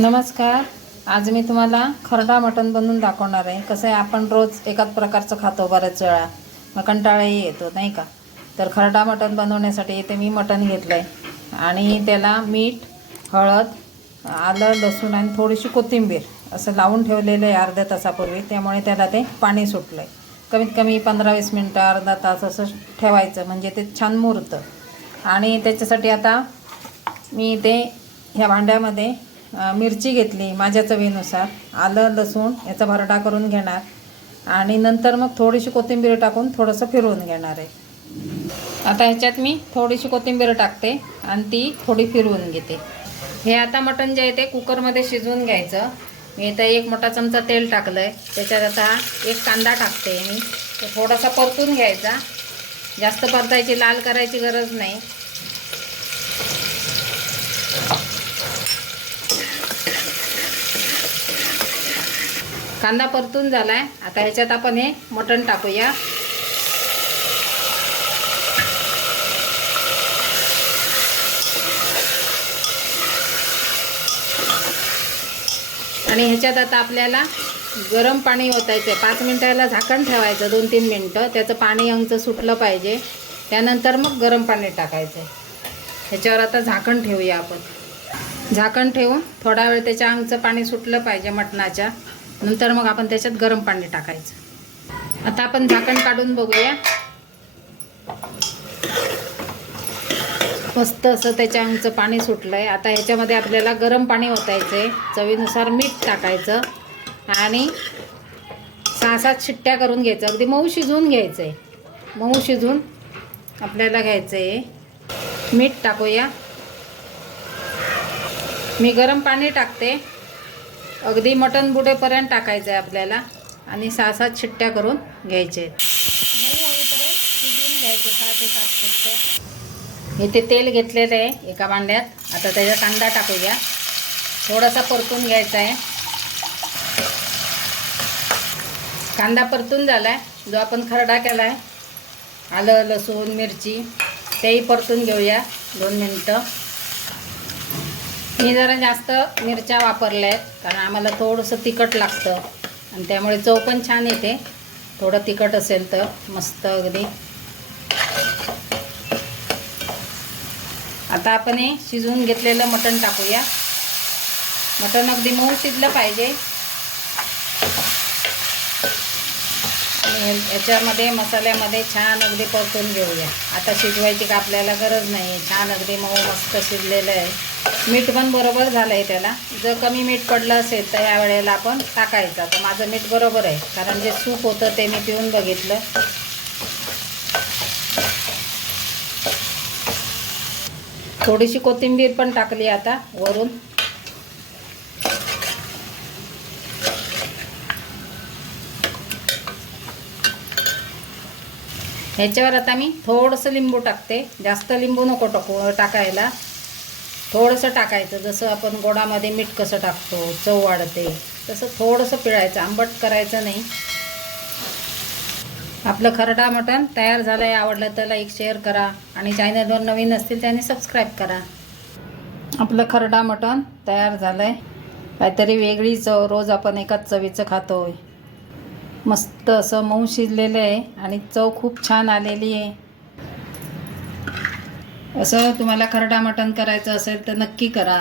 नमस्कार. आज मी तुम्हाला खरडा मटण बनवून दाखवणार आहे. कसं आहे, आपण रोज एकाच प्रकारचं खातो बऱ्याच वेळा, मग कंटाळाही येतो नाही का. तर खरडा मटण बनवण्यासाठी इथे मी मटण घेतलं आहे आणि त्याला मीठ, हळद, आलं, लसूण आणि थोडीशी कोथिंबीर असं लावून ठेवलेलं आहे अर्ध्या तासापूर्वी. त्यामुळे त्याला ते पाणी सुटलं आहे. कमीत कमी 15-20 मिनटं, अर्धा तास असं ठेवायचं, म्हणजे ते छान मुरतं. आणि त्याच्यासाठी आता मी ते ह्या भांड्यामध्ये मिरची घेतली माझ्या चवीनुसार, आलं लसूण याचा भरडा करून घेणार आणि नंतर मग थोडीशी कोथिंबीर टाकून थोडंसं फिरवून घेणार आहे. आता ह्याच्यात मी थोडीशी कोथिंबीर टाकते आणि ती थोडी फिरवून घेते. हे आता मटण जे आहे ते कुकरमध्ये शिजवून घ्यायचं. मी इथं 1 मोठा चमचा तेल टाकलं आहे. त्याच्यात आता 1 कांदा टाकते मी. तो थोडासा परतून घ्यायचा, जास्त परतायची, लाल करायची गरज नाही. कांदा परतून झाला आहे. आता ह्याच्यात आपण हे मटण टाकूया. आणि ह्याच्यात आता आपल्याला गरम पाणी ओतायचं. 5 मिनिटाला झाकण ठेवायचं, 2-3 मिनटं. त्याचं पाणी अंगचं सुटलं पाहिजे. त्यानंतर मग गरम पाणी टाकायचं. ह्याच्यावर आता झाकण ठेवूया आपण. झाकण ठेवून थोडा वेळ त्याच्या अंगचं पाणी सुटलं पाहिजे मटणाच्या. नंतर मग आपण त्याच्यात गरम पाणी टाकायचं. आता आपण झाकण काढून बघूया. मस्त असं त्याच्या अंगचं पाणी सुटलं आहे. आता ह्याच्यामध्ये आपल्याला गरम पाणी ओतायचं आहे. चवीनुसार मीठ टाकायचं आणि 6-7 शिट्ट्या करून घ्यायचं. अगदी मऊ शिजवून घ्यायचं आहे. मऊ शिजवून आपल्याला घ्यायचं आहे. मीठ टाकूया. मी गरम पाणी टाकते. अगदी मटण बुडेपर्यंत टाकायचं आहे आपल्याला आणि 6-7 शिट्ट्या करून घ्यायचे. मऊ होईपर्यंत शिजवून घ्यायचे 6 ते 7 शिट्ट्या. इथे तेल घेतलेलं आहे एका भांड्यात. आता त्याचा कांदा टाकूया. थोडासा परतून घ्यायचा आहे. कांदा परतून झाला आहे. जो आपण खरडा केला आहे, आलं लसूण मिरची, तेही परतून घेऊया 2 मिनटं. मी जरा जास्त मिरच्या वापरल्या आहेत, कारण आम्हाला थोडंसं तिखट लागतं आणि त्यामुळे चव पण छान येते. थोडं तिखट असेल तर मस्त अगदी. आता आपण हे शिजवून घेतलेलं मटण टाकूया. मटण अगदी मऊ शिजलं पाहिजे. आणि याच्यामध्ये मसाल्यामध्ये छान अगदी परतून घेऊया. आता शिजवायची का आपल्याला गरज नाही. छान अगदी मऊ मस्त शिजलेलं आहे. मीठ पण बरोबर झालं आहे त्याला. जर कमी मीठ पडलं असेल तर या वेळेला आपण टाकायचं. तर माझं मीठ बरोबर आहे, कारण जे सूप होतं ते मी पिऊन बघितलं. थोडीशी कोथिंबीर पण टाकली आता वरून. ह्याच्यावर आता मी थोडंसं लिंबू टाकते. जास्त लिंबू नको टाकायला. थोडंसं टाकायचं. जसं आपण गोडामध्ये मीठ कसं टाकतो, चव वाढते, तसं थोडंसं पिळायचं. आंबट करायचं नाही. आपलं खरडा मटण तयार झालं आहे. आवडलं तर लाईक शेअर करा आणि चॅनलवर नवीन असतील त्यांनी सबस्क्राईब करा. आपलं खरडा मटण तयार झालं आहे. काहीतरी वेगळी चव. रोज आपण एकाच चवीचं खातो. मस्त असं मऊ शिजलेलं आहे आणि चव खूप छान आलेली आहे. असं तुम्हाला खरडा मटण करायचं असेल तर नक्की करा.